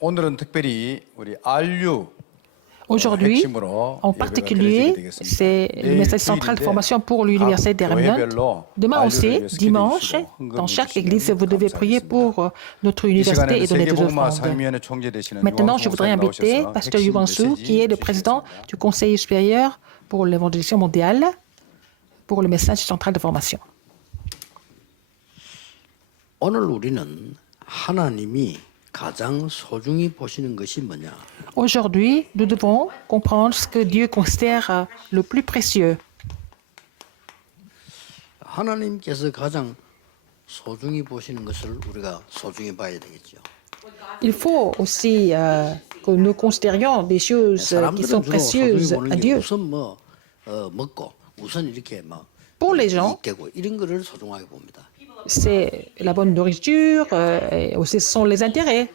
오늘은 특별히 우리 RU Aujourd'hui, 핵심으로 en 예배가 particulier, 드려지게 되겠습니다. c'est le message central de formation pour l'université des Remnants. Demain aussi, dimanche, dans chaque église, vous devez prier pour notre 이 université 시간에는 et donner des 세계복음화 offrandes. 상임위원회 총재 되시는 Maintenant, je voudrais 유광수 inviter 목사님 Pasteur 나오셔서 Yuan Su, 핵심 qui est le 메시지 président 주시겠습니다. du Conseil supérieur pour l'évangélisation mondiale, pour le message central de formation. 오늘 우리는 하나님이 가장 소중히 보시는 것이 뭐냐? Aujourd'hui, nous devons comprendre ce que Dieu considère le plus précieux. 하나님께서 가장 소중히 보시는 것을 우리가 소중히 봐야 되겠죠. Il faut aussi que nous considérions des choses qui sont 사람들은 주로 소중히 précieuses 보는 à 게 Dieu. 우선 먹고 우선 이렇게 Pour les gens, 이익되고 이런 거를 소중하게 봅니다. c'est la bonne nourriture, et aussi ce sont les intérêts.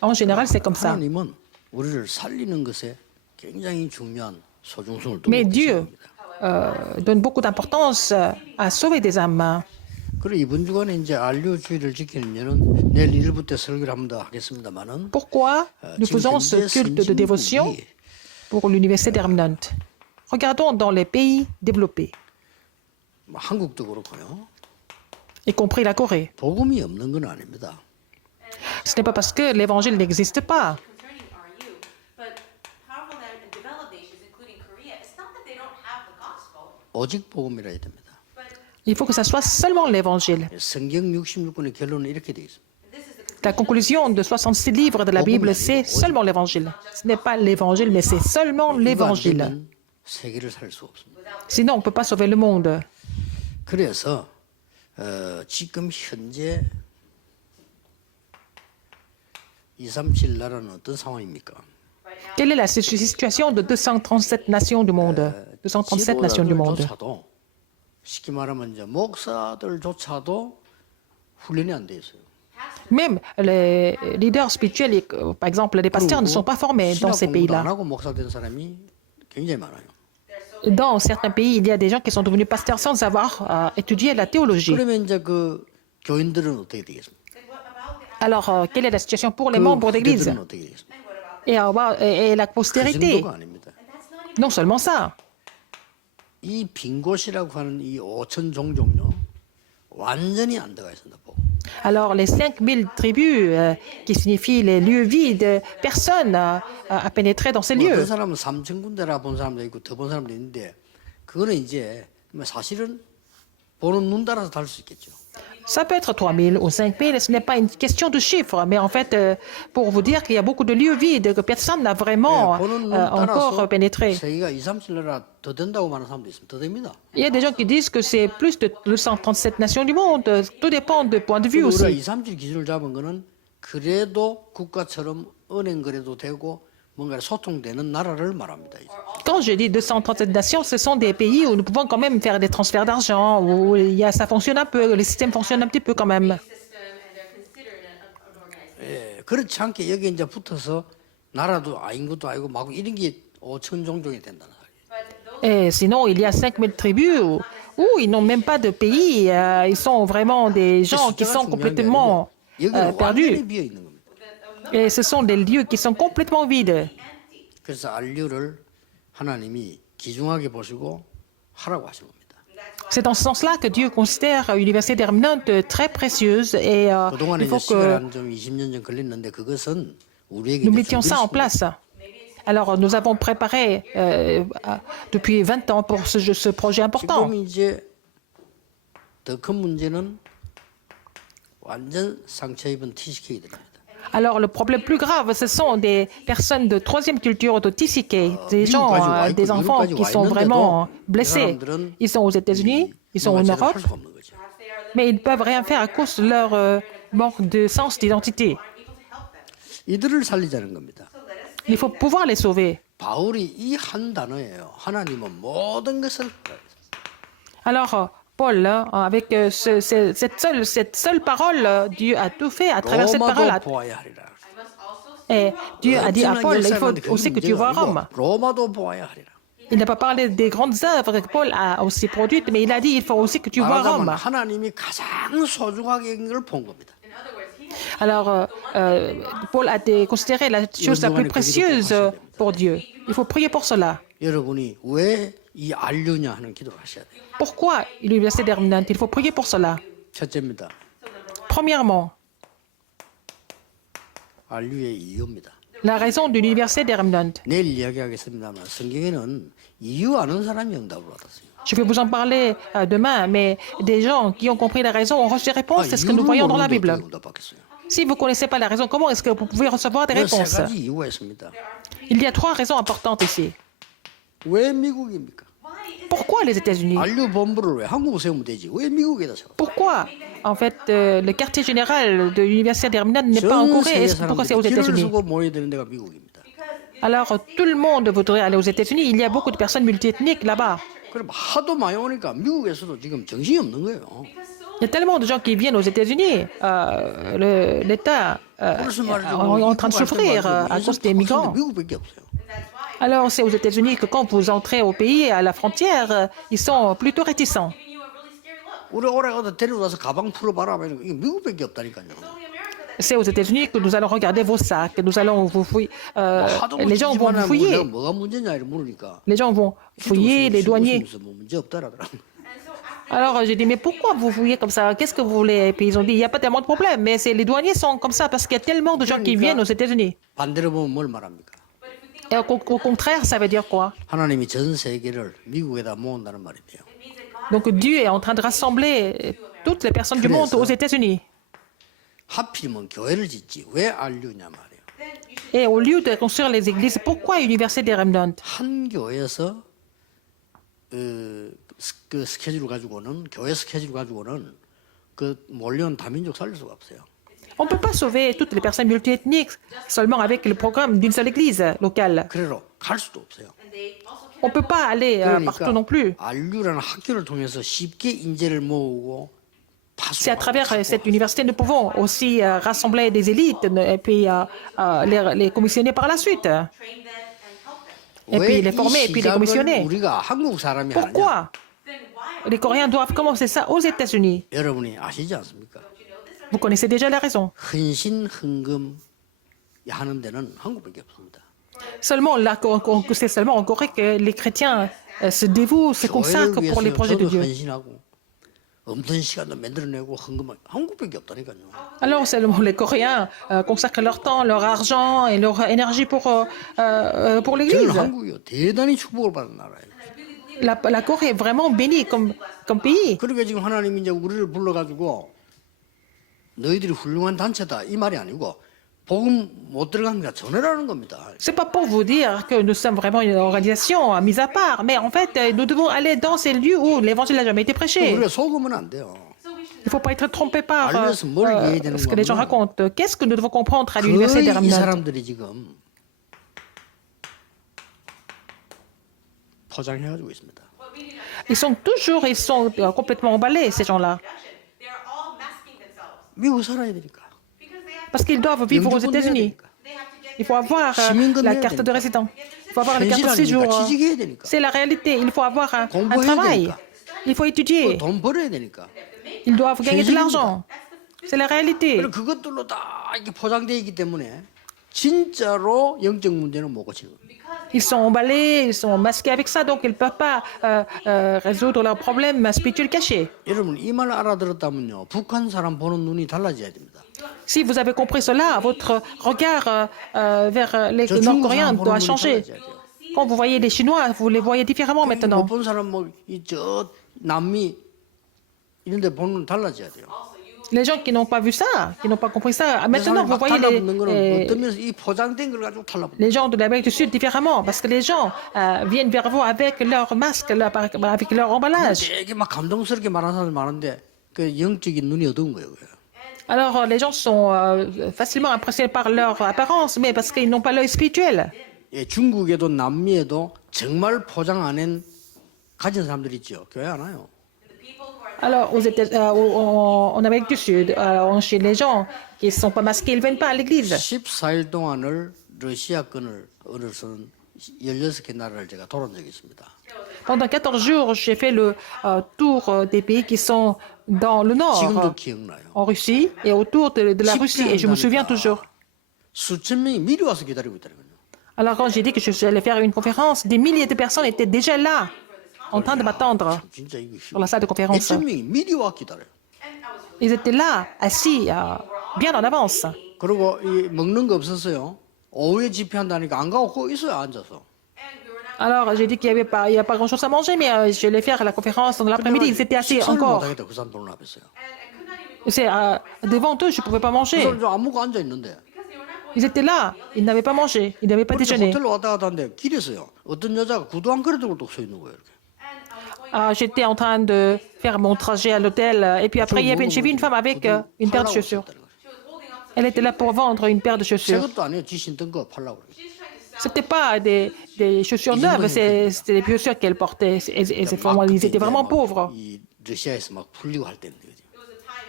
En général, c'est comme ça. 하나님은 우리를 살리는 것에 굉장히 중요한 소중성을 두고 Mais Dieu 계십니다. donne beaucoup d'importance à sauver des âmes. 그리고 이번 주간에 이제 안료주의를 지키는 여는 내일 1부 때 설교를 한번 더 하겠습니다만은 Pourquoi nous faisons ce culte de dévotion pour l'université des Remnants? Regardons dans les pays développés, 한국도 그렇고요. y compris la Corée. 복음이 없는 건 아닙니다. Ce n'est pas parce que l'évangile n'existe pas. concerning RU, but powerful and developed nations, including Korea, it's not that they don't have the gospel, 오직 복음이라 해야 됩니다. but Il faut que ça soit seulement l'évangile. 성경 66권의 결론은 이렇게 되어 있습니다. this is the La conclusion de 66 livres de la Bible, c'est seulement l'évangile. Ce n'est pas l'évangile, mais c'est seulement 이거 안 l'évangile. 되면 세계를 살 수 없습니다. Sinon, on ne peut pas sauver le monde. 그래서 지금 현재 237 나라는 어떤 상황입니까? Quelle est la situation de 237 nations du monde? 237 nations du monde. 지도자들조차도 쉽게 말하면 이제 목사들조차도 훈련이 안 돼 있어요. Même les leaders spirituels, par exemple les pasteurs, ne sont pas formés dans ces 신학 공부도 안 pays-là. 하고 목사 된 사람이 굉장히 많아요. Dans certains pays, il y a des gens qui sont devenus pasteurs sans avoir étudié la théologie. 그러면 이제 그 교인들은 어떻게 되겠습니까? Alors, quelle est la situation pour les 그 membres d'église 후대들은 어떻게 되겠습니까? et la 그 postérité? 정도가 아닙니다. Non seulement ça. 이 빈 곳이라고 하는 이 5천 종족요 완전히 안 들어가 있습니다. Alors, les 5000 tribus, qui signifient les lieux vides, personne a pénétré dans ces 어떤 lieux. 사람은 3천 군데라 본 사람도 있고 더 본 사람도 있는데 그거는 이제 사실은 보는 눈 따라서 다를 수 있겠죠. Ça peut être 3000 ou 5000, ce n'est pas une question de chiffre, mais en fait, pour vous dire qu'il y a beaucoup de lieux vides que personne n'a vraiment 보는 눈 encore 따라서 pénétré. 세계가 2, 3, 나라 더 된다고 말하는 사람도 있습니다. 더 됩니다. Il y a des gens qui disent que c'est plus de 237 nations du monde. Tout dépend du point de vue 우리가 aussi. 2, 3, 기준을 잡은 거는 그래도 국가처럼 은행 거래도 되고 뭔가 소통되는 나라를 말합니다. Quand je dis 237 nations, ce sont des pays où nous pouvons quand même faire des transferts d'argent, où ça fonctionne un peu, les systèmes fonctionnent un petit peu quand même. system and they're considered an organized. 예, 그렇지 않게 여기 이제 붙어서 나라도 아닌 것도 아니고 막 이런 게 5천 종족이 된다는 소리예요. Et sinon, il y a 5000 tribus où ils n'ont même pas de pays. Ils sont vraiment des gens qui sont complètement 여기는 perdus. 완전히 비어 있는 겁니다. Et ce sont des lieux qui sont complètement vides. 그래서 안류를 하나님이 귀중하게 보시고 하라고 하신 겁니다. C'est dans ce sens-là que Dieu considère l'université des Remnants très précieuse et 그동안에 il faut 이제 que 시간 좀 20년 전 걸렸는데 그것은 우리에게 nous 이제 mettions ça en 준비를 place. Alors, nous avons préparé depuis 20 ans pour ce projet important. 지금 이제 더 큰 문제는 완전 상처 입은 TCK들입니다. Alors, le problème plus grave, ce sont des personnes de troisième culture de TCK, des gens, des enfants qui sont vraiment blessés. Ils sont aux États-Unis, ils sont en Europe, 할수 없는 거죠. mais ils ne peuvent rien faire à cause de leur manque de sens d'identité. 이들을 살리자는 겁니다. Il faut pouvoir les sauver. 바울이 이 한 단어예요. 하나님은 모든 것을 Alors, Paul, avec cette seule parole, Dieu a tout fait à travers cette parole. 로마도 보아야 하리라. Et Dieu a dit à Paul, il faut aussi que tu vois Rome. 로마도 보아야 하리라. Il n'a pas parlé des grandes œuvres que Paul a aussi produites, mais il a dit, il faut aussi que tu vois 말하자면 Rome. 하나님이 가장 소중하게 여긴 걸 본 겁니다. Alors, Paul a considéré la chose la plus précieuse pour Dieu. Il faut prier pour cela. 여러분이 왜 이 알류냐 하는 기도를 하셔야 돼요. Pourquoi l'université des remnants? Il faut prier pour cela. 첫째입니다. Premièrement, 알류의 이유입니다. la raison de l'université des remnants. 내일 이야기하겠습니다만 성경에는 이유 아는 사람이 응답을 받았어요. Je vais vous en parler demain, mais des gens qui ont compris la raison ont reçu des réponses. C'est ce que nous 이유를 voyons dans la 모르는데 Bible. 어떻게 응답받겠어요? Si vous ne connaissez pas la raison, comment est-ce que vous pouvez recevoir des 세 réponses? 가지 이유가 있습니다. Il y a trois raisons importantes ici. 왜 미국입니까? Pourquoi les États-Unis? 알류 본부를 왜 한국에 세우면 되지? 왜 미국에다 세워? Pourquoi, en fait, le quartier général de l'université des remnants n'est pas en 전 Corée? 세계 Pourquoi c'est aux 사람들이 길을 États-Unis? 쓰고 모여야 되는 데가 미국입니다. Alors, tout le monde voudrait aller aux États-Unis. Il y a beaucoup de personnes multiethniques là-bas. 그럼 하도 많이 오니까 미국에서도 지금 정신이 없는 거예요. Il y a tellement de gens qui viennent aux États-Unis. L'État 그래서 말이죠. est en train de souffrir à cause des migrants. 미국밖에 없어요. Alors, c'est aux États-Unis que quand vous entrez au pays, à la frontière, ils sont plutôt réticents. 우리 오래 가서 데려와서 가방 풀어봐라. 이게 미국밖에 없다니까요. C'est aux États-Unis que nous allons regarder vos sacs, nous allons vous fouiller. 하도 Les gens vont vous 내가 fouiller. 뭐가 문제냐 이를 물으니까 Les gens vont fouiller, les douaniers. 뭐 문제 없다라더라. Alors j'ai dit, mais pourquoi vous fouillez comme ça? Qu'est-ce que vous voulez? Et puis ils ont dit, il n'y a pas tellement de problème, mais les douaniers sont comme ça parce qu'il y a tellement de gens qui viennent aux États-Unis. 반대로 보면 뭘 말합니까? Et au contraire, ça veut dire quoi? 하나님이 전 세계를 미국에다 모은다는 말이에요. Donc Dieu est en train de rassembler toutes les personnes du monde aux États-Unis. 하필이면 교회를 짓지 왜 알류냐 말이에요. Et au lieu de construire les églises, pourquoi l'université des remnants? 한 교회에서 그 스케줄 가지고는 교회 스케줄 가지고는 그 몰려온 다민족 살릴 수가 없어요. On ne peut pas sauver toutes les personnes multiethniques seulement avec le programme d'une seule église locale. 그래로 갈 수도 없어요. On ne peut pas aller partout non plus. 알류라는 학교를 통해서 쉽게 인재를 모으고 C'est à travers cette université que nous pouvons aussi rassembler des élites et puis les commissionner par la suite. Et puis les former et puis les commissionner. 우리가 한국 사람이 하냐? Pourquoi les Coréens doivent commencer ça aux États-Unis? 여러분이 아시지 않습니까? Vous connaissez déjà la raison. 헌신 헌금 하는 데는 한국밖에 없습니다. Seulement, là, c'est seulement en Corée que les chrétiens se dévouent, se consacrent pour les projets de 저도 Dieu. 헌신하고 없는 시간도 만들어내고 헌금하고 한국밖에 없다니까요. Alors, seulement les Coréens consacrent leur temps, leur argent et leur énergie pour 저는 l'Église. 한국이요 대단히 축복을 받은 나라예요. La Corée est vraiment bénie comme pays. 그러니까 지금 하나님이 이제 우리를 불러가지고 너희들이 훌륭한 단체다 이 말이 아니고 복음 못 들어가니까 전해라는 겁니다. C'est pas pour vous dire que nous sommes vraiment une organisation mise à part, mais en fait, nous devons aller dans ces lieux où l'évangile n'a jamais été prêché. 우리가 속으면 안 돼요. Il ne faut pas être trompé par 알면서 뭘 이해해야 되는 ce que les gens 거냐면 racontent. Qu'est-ce que nous devons comprendre à l'université 거의 des 이 Remnants? 사람들이 지금 포장해가지고 있습니다. Ils sont complètement emballés, ces gens-là, They're all masking themselves 미국 살아야 되니까. because they have parce qu'ils doivent vivre aux 영주권 내야 États-Unis. 되니까. Il faut avoir 시민권 la 내야 carte de 되니까. résident. Il faut avoir la carte de 현실아니까 séjour. 취직해야 되니까. C'est la réalité. Il faut avoir un 공부해야 travail. 되니까. Il faut étudier. 돈 벌어야 되니까. Ils doivent gagner de 현실입니다. l'argent. C'est la réalité. 그리고 그것들로 다 이렇게 포장되어 있기 때문에 진짜로 영적 문제는 못 고치는 겁니다. Ils sont emballés, ils sont masqués avec ça, donc ils ne peuvent pas résoudre leurs problèmes spirituels cachés. 여러분 이 말 알아들었다면요 북한 사람 보는 눈이 달라져야 됩니다. Si vous avez compris cela, votre regard vers les 저 중국 Nord-Coréens 사람 보는 doit 눈이 changer. 달라져야 돼요. Quand vous voyez les Chinois, vous les voyez différemment maintenant. 못본 사람 뭐이저 남미 이런 데 보는 눈 달라져야 돼요. Les gens qui n'ont pas vu ça, qui n'ont pas compris ça, 이 maintenant 사람이 vous 막 voyez 달라붙는 거는 les, 어떤 면에서 이 포장된 걸 가지고 달라붙는 les gens de l'Amérique du Sud différemment, parce que les gens viennent vers vous avec leur masque, avec leur emballage. 되게 막 감동스럽게 말하는 사람들 많은데 그 영적인 눈이 어두운 거예요. 그게. Alors les gens sont facilement impressionnés par leur apparence, mais parce qu'ils n'ont pas l'œil spirituel. 예, 중국에도 남미에도 정말 포장 안 한 가진 사람들 있죠. 교회 안 와요. Alors en Amérique du Sud, chez les gens qui ne sont pas masqués, ils ne viennent pas à l'église. 14일 동안을 러시아권을 어르선 16개 나라를 제가 돌아온 적이 있습니다. Pendant 14 jours, j'ai fait le tour des pays qui sont dans le nord, 지금도 기억나요. en Russie et autour de la Russie. Et je me souviens toujours. 수천 명이 미리 와서 기다리고 있다는 거죠. Alors quand j'ai dit que je allais faire une conférence, des milliers de personnes étaient déjà là, en train de m'attendre 진짜 이거 sur la salle de conférence. 몇천 명이 미리 와 기다려요. Ils étaient là, assis, bien en avance. 그리고 이 먹는 거 없었어요. 오후에 집회한다니까 안 가고 거기 있어요 앉아서. Alors j'ai dit qu'il n'y a pas grand-chose à manger, mais je allais faire la conférence dans l'après-midi. Ils étaient assis 식사를 encore. 못하겠다 그 사람 보는 앞에서요. C'est devant eux, je ne pouvais pas 그 manger. 사람 안 먹고 앉아 있는데. Ils étaient là, ils n'avaient pas mangé, ils n'avaient pas déjeuné. 호텔로 왔다 갔다 하는데 길에서요. 어떤 여자가 구두 한 그릇 들고 또 서 있는 거예요. 이렇게. J'étais en train de faire mon trajet à l'hôtel, et puis après, j'ai vu une femme avec une paire de chaussures. Elle était là pour vendre une paire de 새 chaussures. 것도 아니에요. 지신 뜬거 팔라고 그래요. C'était pas des chaussures neuves, c'était des chaussures qu'elle portait. Ils étaient vraiment pauvres. 이 러시아에서 막 풀리고 할 때는 거죠.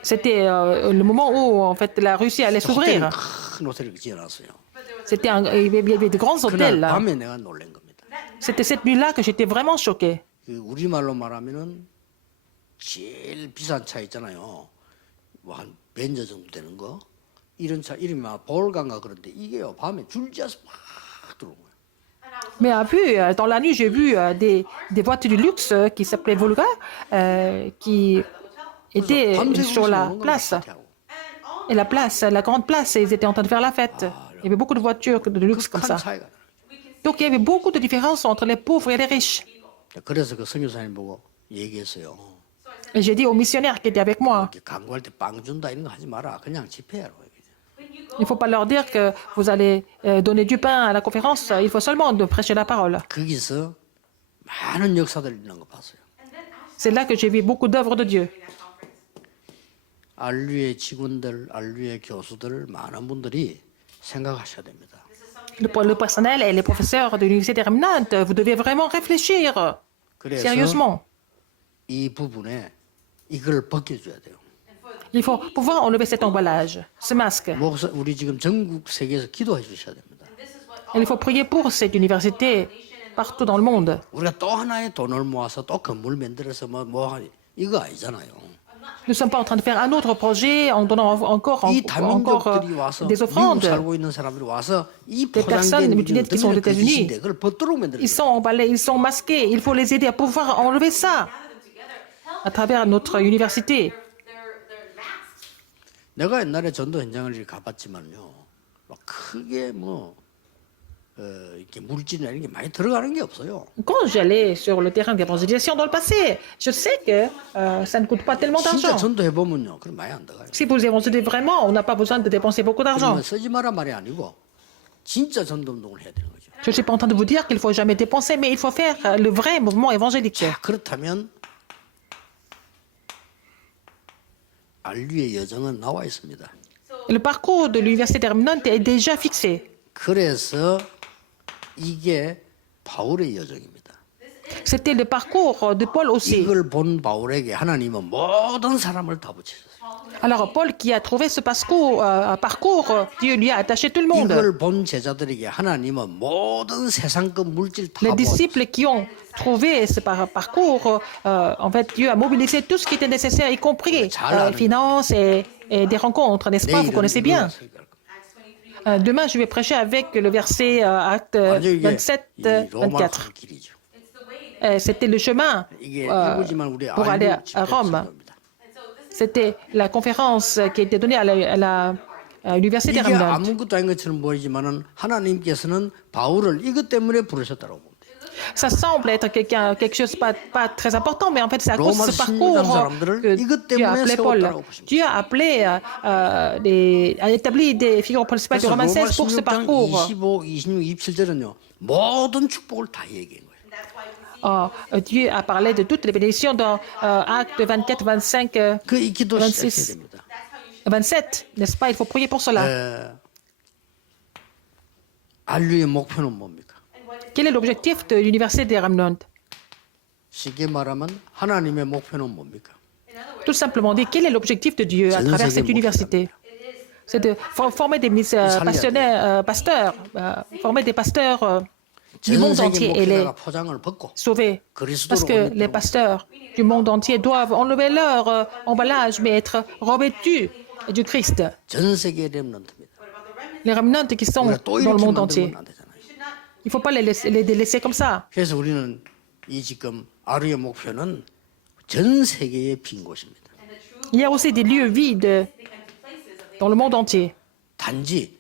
C'était le moment où, en fait, la Russie allait s'ouvrir. 큰 호텔을 지어놨어요. Il y avait de grands 그날 hôtels là. 밤에 내가 놀란 겁니다. C'était cette nuit-là que j'étais vraiment choquée. 그 우리말로 말하면은 제일 비싼 차 있잖아요. 뭐 한 벤저 정도 되는 거. 이런 차 이름이 막 볼간가 그런데 이게요 밤에 줄지어서 막 들어온 거예요. Mais dans la nuit, j'ai vu des voitures de luxe qui s'appelaient Volga, qui étaient sur la place. Et la place, la grande place, ils étaient en train de faire la fête. Il y avait beaucoup de voitures de luxe comme 큰 ça. 차이가. Donc il y avait beaucoup de différences entre les pauvres et les riches. 그래서 그 선교사님 보고 얘기했어요. Et j'ai dit aux missionnaires qui étaient avec moi, 이렇게 광고할 때 빵 준다 이런 거 하지 마라. 그냥 집회하라. il ne faut pas leur dire que vous allez donner du pain à la conférence, il faut seulement de prêcher la parole. 거기서 많은 역사들 일어난 거 봤어요. C'est là que j'ai vu beaucoup d'œuvres de Dieu. 안류의 직원들, 안류의 교수들 많은 분들이 생각하셔야 됩니다. Le personnel et les professeurs de l'université Remnant, vous devez vraiment réfléchir 그래서 sérieusement. 이 부분에 이걸 벗겨줘야 돼요. Il faut pouvoir enlever cet emballage, ce masque. 목사, 우리 지금 전국 세계에서 기도해 주셔야 됩니다. Il faut prier pour cette université partout dans le monde. 우리가 또 하나의 돈을 모아서 또 건물 만들어서 이거 아니잖아요. Nous ne sommes pas en train de faire un autre projet en donnant encore 이 다민족들이 와서 des 미국 offrandes. 살고 있는 사람들이 와서 이 Des personnes 포장된 multinétes qui sont aux États-Unis. 거짓인데 그걸 벗도록 만들어요. Ils sont emballés, ils sont masqués. Il faut les aider à pouvoir enlever ça à travers notre université. 내가 옛날에 전도 현장을 이렇게 가봤지만요, 막 크게 이렇게 물질이나 이런 게 많이 들어가는 게 없어요. Quand j'allais sur le terrain d'évangélisation dans le passé, je sais que ça ne coûte pas tellement 진짜 d'argent. 전도해 보면요, 그럼 많이 안 들어가요. Si vous évangélisez vraiment, on n'a pas besoin de dépenser beaucoup d'argent. 그러면 쓰지 마라 말이 아니고 진짜 전도 운동을 해야 되는 거죠. Je ne suis pas en train de vous dire qu'il ne faut jamais dépenser, mais il faut faire le vrai mouvement évangélique. 자, 그렇다면 안류의 여정은 나와 있습니다. Le parcours de l'université d'Herminante est déjà fixé. 그래서 이게 바울의 여정입니다. C'était le parcours de Paul aussi. 이걸 본 바울에게 하나님은 모든 사람을 다 붙이셨어요. Alors Paul qui a trouvé ce parcours, Dieu lui a attaché tout le monde. 이걸 본 제자들에게 하나님은 모든 세상급 물질 다 Les 부어. disciples qui ont trouvé ce parcours, en fait, Dieu a mobilisé tout ce qui était nécessaire, y compris finances et des rencontres, n'est-ce pas? Vous connaissez bien. Demain, je vais prêcher avec le verset Acte 27, 24. C'était le chemin 이게 일부지만 우리 pour aller 안류 à Rome. 집회입니다. C'était la conférence qui a été donnée à l'université 이게 d'Herminante. 아무것도 아닌 것처럼 보이지만은 하나님께서는 바울을 이것 때문에 부르셨다고 봅니다. Ça semble être quelque chose pas très important, mais en fait, c'est à cause de ce parcours que Dieu a appelé Paul. Dieu a appelé, a établi des figures principales de 그래서 Romains 로마 16 pour ce 16장 parcours. 25, 26, 27절은요. 모든 축복을 다 얘기한 거예요. Dieu a parlé de toutes les bénédictions dans Actes 24, 25, 그 기도 시작해야 26, 됩니다. 27, n'est-ce pas? Il faut prier pour cela. 안류의 목표는 뭡니까? Quel est l'objectif de l'université d'Herminante? 쉽게 말하면 하나님의 목표는 뭡니까? Tout simplement dit, quel est l'objectif de Dieu à travers cette université? C'est de former des pasteurs, former des pasteurs du 전 monde 세계 entier et les 목회자가 포장을 벗고 sauver. 그리스도로 Parce que les pasteurs du monde entier doivent enlever leur emballage, mais être revêtus du Christ. 전 세계 렘넌트입니다. Les remnants qui sont 우리가 또 dans le 이렇게 monde 만들면 entier. 안 되잖아요. Il ne faut pas les délaisser comme ça. 그래서 우리는 이 지금 아루의 목표는 전 세계의 빈 곳입니다. Il y a aussi des lieux vides dans le monde entier. 단지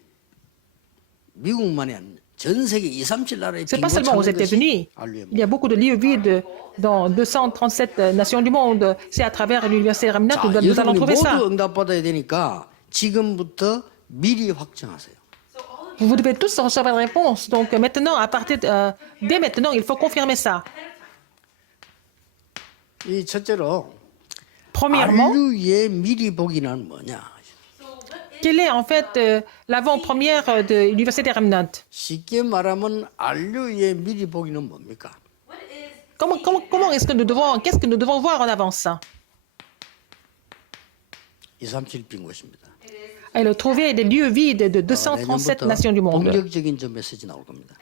미국만이 아니라 전 세계 237 나라의 Ce n'est 빈 pas 곳 seulement aux 찾는 것이 États-Unis. 아루의 Il y a beaucoup de lieux vides dans 237 nations du monde. C'est à travers l'université Remnant que nous allons 여러분이 trouver ça. 모두 응답받아야 되니까 지금부터 미리 확정하세요. Vous devez tous recevoir une réponse. Donc maintenant, dès maintenant, il faut confirmer ça. 이 첫째로 Premièrement, 안류의 미리 보기는 뭐냐? quelle est en fait l'avant-première de l'université Remnant? 쉽게 말하면 안류의 미리 보기는 뭡니까? Comment est-ce que nous devons, qu'est-ce que nous devons voir en avance? 237 빈 곳입니다. Et le trouver des lieux vides de 237 nations du monde. 본격적인 저 메시지 나올 겁니다.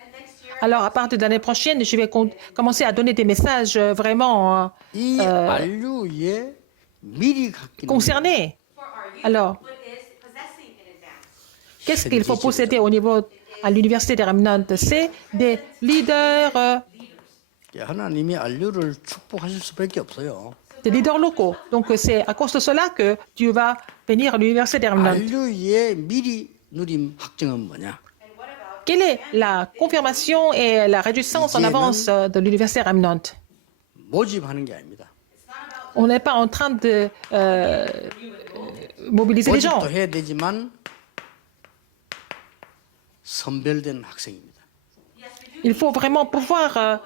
Alors, à partir de l'année prochaine, je vais commencer à donner des messages vraiment 이 안류의 미리 갖기는 concernés. Alors, qu'est-ce qu'il faut posséder au niveau à l'université des Remnants? C'est des leaders, 하나님이 안류를 축복하실 수밖에 없어요. des leaders locaux. Donc, c'est à cause de cela que Dieu va venir à l'université des Remnants. 안류의 미리 누림 확정은 뭐냐? Quelle est la confirmation et la réjouissance en avance de l'université Remnant? 모집하는 게 아닙니다. On n'est pas en train de mobiliser les gens. 모집도 해야 되지만 선별된 학생입니다. Il faut vraiment pouvoir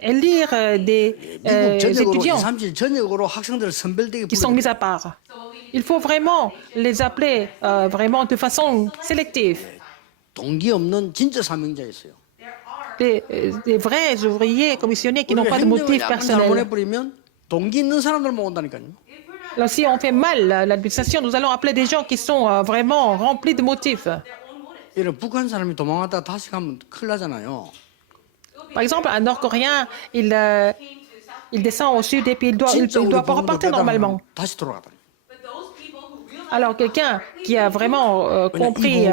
élire des 미국 전역으로 étudiants 237 전역으로 학생들을 선별되게 qui sont mis à part. Il faut vraiment les appeler vraiment de façon sélective. 동기 없는 진짜 사명자 있어요. Des vrais ouvriers commissionnés qui n'ont 우리가 pas de 행정을 motif 약간 personnel. 잘못해버리면 동기 있는 사람들만 온다니까요. Alors, si on fait mal l'administration, nous allons appeler des gens qui sont vraiment remplis de motifs. 이런 북한 사람이 도망갔다가 다시 가면 큰일 나잖아요. Par exemple, un Nord-Coréen, il descend au sud et puis il 진짜 ne 우리 doit pas 복음을 repartir normalement. 빼가면 다시 돌아가다. Alors, quelqu'un qui a vraiment compris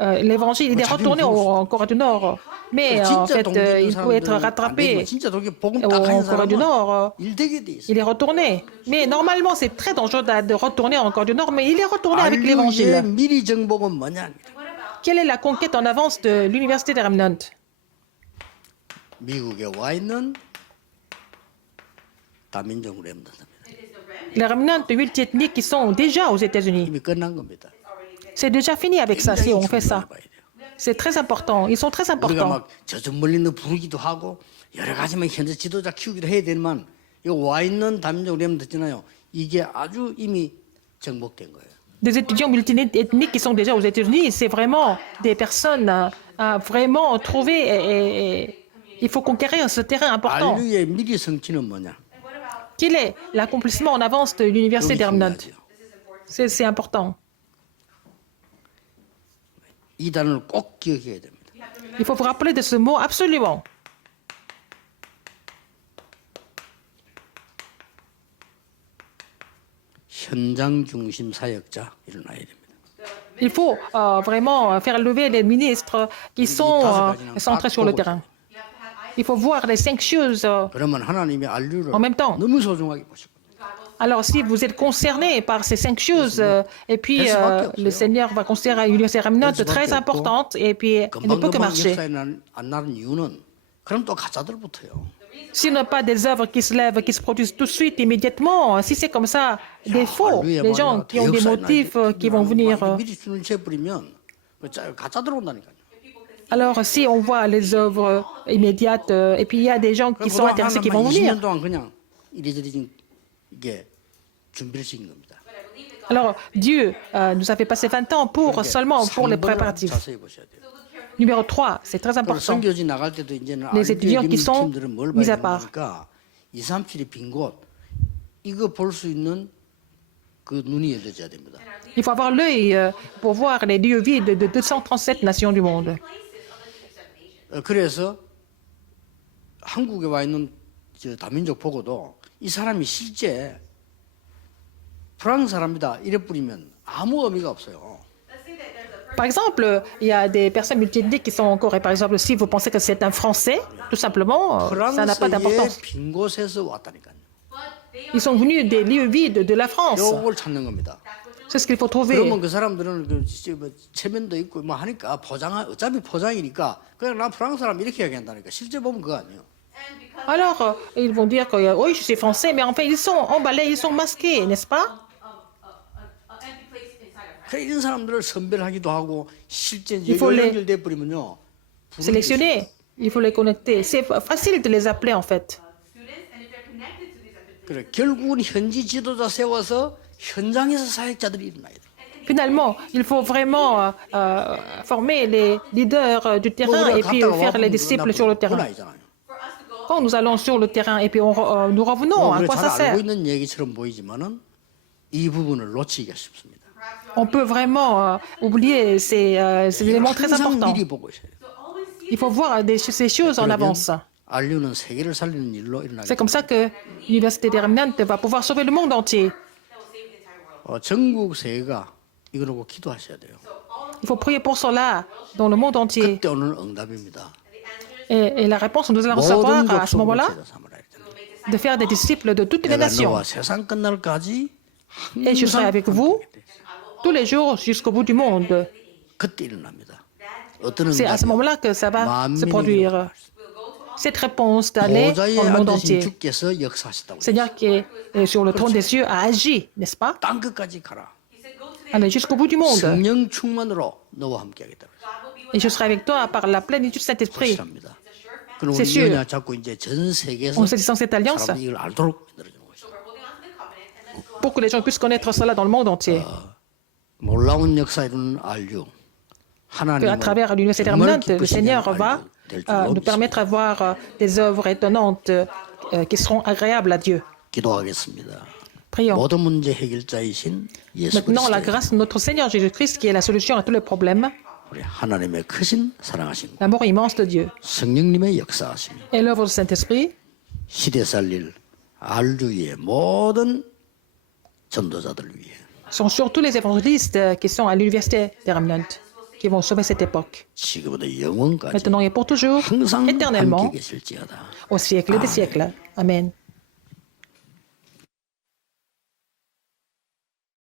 l'évangile, il est retourné en Corée du Nord. Mais en 진짜 fait, 동기 있는 il peut être 사람들은 안 rattrapé 되지만 진짜 동기 복음 딱 하는 en Corée du 사람은 Nord. 일되게 돼 있어요. Il est retourné. Mais normalement, c'est très dangereux de retourner en Corée du Nord, mais il est retourné avec 안류의 l'évangile. 미리 정복은 뭐냐? Quelle est la conquête en avance de l'université des Remnant? 미국에 와 있는 다민족 렘넌트입니다. Les Remnants multiethniques qui sont déjà aux États-Unis. 이미 끝난 겁니다. C'est déjà fini avec ça si on fait ça. 봐야 돼요. C'est très important. Ils sont très 우리가 importants. 막 저쪽 멀리 있는 부르기도 하고 여러 가지만 현재 지도자 키우기도 해야 되지만 이거 와 있는 다민족 렘넌트 있잖아요. 이게 아주 이미 정복된 거예요. Des étudiants multiethniques qui sont déjà aux États-Unis, c'est vraiment des personnes à vraiment trouver et il faut conquérir ce terrain important. 안류의 미리 성취는 뭐냐? Quel est l'accomplissement en avance de l'université 여기 des Remnant? 중요하죠. C'est important. 이 단어를 꼭 기억해야 됩니다. Il faut vous rappeler de ce mot absolument. 현장 중심 사역자 일어나야 됩니다. Il faut vraiment faire lever les ministres qui sont centrés sur le terrain. Il faut voir les 5 choses. 그러면 하나님의 안류를 En même temps. 너무 소중하게 보시고 Alors, si vous êtes concerné par ces 5 choses, et puis le Seigneur va considérer l'université Remnant très importante, et puis elle ne peut que 금방금방 marcher. 역사에 안 나는 이유는 그럼 또 가짜들부터요. S'il n'y a pas des œuvres qui se lèvent, qui se produisent tout de suite, immédiatement, si c'est comme ça, des faux, les gens qui ont des motifs qui vont venir. 미리 주는 채 뿌리면 가짜들 온다니까요. Alors, si on voit les œuvres immédiates, et puis il y a des gens qui sont intéressés qui vont venir. 20년 동안 그냥 이래저래 지금 이게 준비를 시킨 겁니다. Alors, Dieu nous a fait passer 20 ans seulement pour les préparatifs. 자세히 보셔야 돼요. Numéro 3, c'est très 그리고 important. 선교지 나갈 때도 이제는 Les étudiants qui sont 팀들은 뭘 mis 봐야 à part. 되니까 237의 빈 곳 이거 볼 수 있는 그 눈이 열려져야 됩니다. Il faut avoir l'œil pour voir les lieux vides de 237 nations du monde. 그래서 한국에 와 있는 저 다민족 보고도 이 사람이 실제 프랑스 사람이다 이래 뿌리면 아무 의미가 없어요. Par exemple, il y a des personnes multiethniques qui sont en Corée. Par exemple, si vous pensez que c'est un Français, tout simplement, ça n'a pas 프랑스의 d'importance. 빈 곳에서 왔다니까요. Ils sont venus des lieux vides de la France. 요걸 찾는 겁니다. C'est ce qu'il faut trouver. 그러면 그 사람들은 그 뭐 체면도 있고 뭐 하니까 어차피 포장이니까 그냥 나 프랑스 사람 이렇게 얘기한다니까. 실제 보면 그거 아니에요. Alors, ils vont dire que oui, je suis français, mais en fait, ils sont emballés, ils sont masqués, n'est-ce pas? empty place inside of France. 그래 이런 사람들을 선별하기도 하고 실제 faut les- 연결돼 버리면요. Sélectionner, il faut les connecter. C'est facile de les appeler, en fait. Students, and if they're connected to these empty places, 그래 결국은 현지 지도자 세워서 현장에서 사역자들이 일어나야 돼. Finalement, il faut vraiment former les leaders du terrain et puis faire les disciples sur le 그건 terrain. 아니잖아요. for us to go Quand nous allons sur le terrain et puis nous revenons, 뭐 à 우리가 quoi 잘 ça sert? 알고 있는 얘기처럼 보이지만은 이 부분을 놓치기가 쉽습니다. On peut vraiment oublier ces éléments très 항상 importants. 미리 보고 있어야 돼요. Il faut voir ces choses en avance. 알류는 세계를 살리는 일로 일어나게 C'est comme ça que l'Université des Remnants va pouvoir sauver le monde entier. that will save the entire world. 전국 세계가 이거라고 기도하셔야 돼요. Il faut prier pour cela dans le monde entier. 그때 오는 응답입니다. Et la réponse, nous allons 모든 recevoir à ce 족속으로 moment-là 제자 삼으라 했잖아요. de faire des disciples de toutes les 내가 nations. 너와 세상 끝날까지 Et je serai avec vous tous les jours jusqu'au bout du monde. 그때 일어납니다. 어떤 C'est à ce 응답이요? moment-là que ça va se 만민에게 produire. Cette réponse d'aller 보좌에 dans le monde 앉으신 entier. 주께서 역사하시다고. Seigneur qui est sur le trône des cieux a agi, n'est-ce pas? 땅 끝까지 가라. Allez jusqu'au bout du monde. 성령 충만으로 너와 함께하겠다. Et je serai avec toi par la plénitude du Saint-Esprit. 확실합니다. 그럼 C'est 우리 sûr. 연합 자꾸 이제 전 세계에서 En saisissant cette alliance, 사람들이 이걸 알도록 만들어주는 것이죠. We're holding on to the covenant, and let's go pour que les gens puissent connaître cela dans le monde entier. 놀라운 역사 이루는 알류. À 하나님은 travers l'Université 정말 Remnant, le 기쁘시게 Seigneur 하는 va 알류 될 줄로 nous permettre 믿습니다. d'avoir des œuvres étonnantes qui seront agréables à Dieu. 기도하겠습니다. Prions. 모든 문제 해결자이신 예수 Maintenant, la 그리스도 grâce de notre Seigneur Jésus-Christ, qui est la solution à tous les problèmes, 우리 하나님의 크신 사랑하심 l'amour immense de Dieu 성령님의 역사하심 et l'œuvre du Saint-Esprit 시대 살릴 알류의 모든 전도자들을 위해 sont sur tous les évangélistes qui sont à l'Université des Remnants, qui vont sauver cette époque, 지금부터 영원까지 maintenant et pour toujours, 항상 éternellement, 함께 계실지어다. au siècle des siècles. Amen.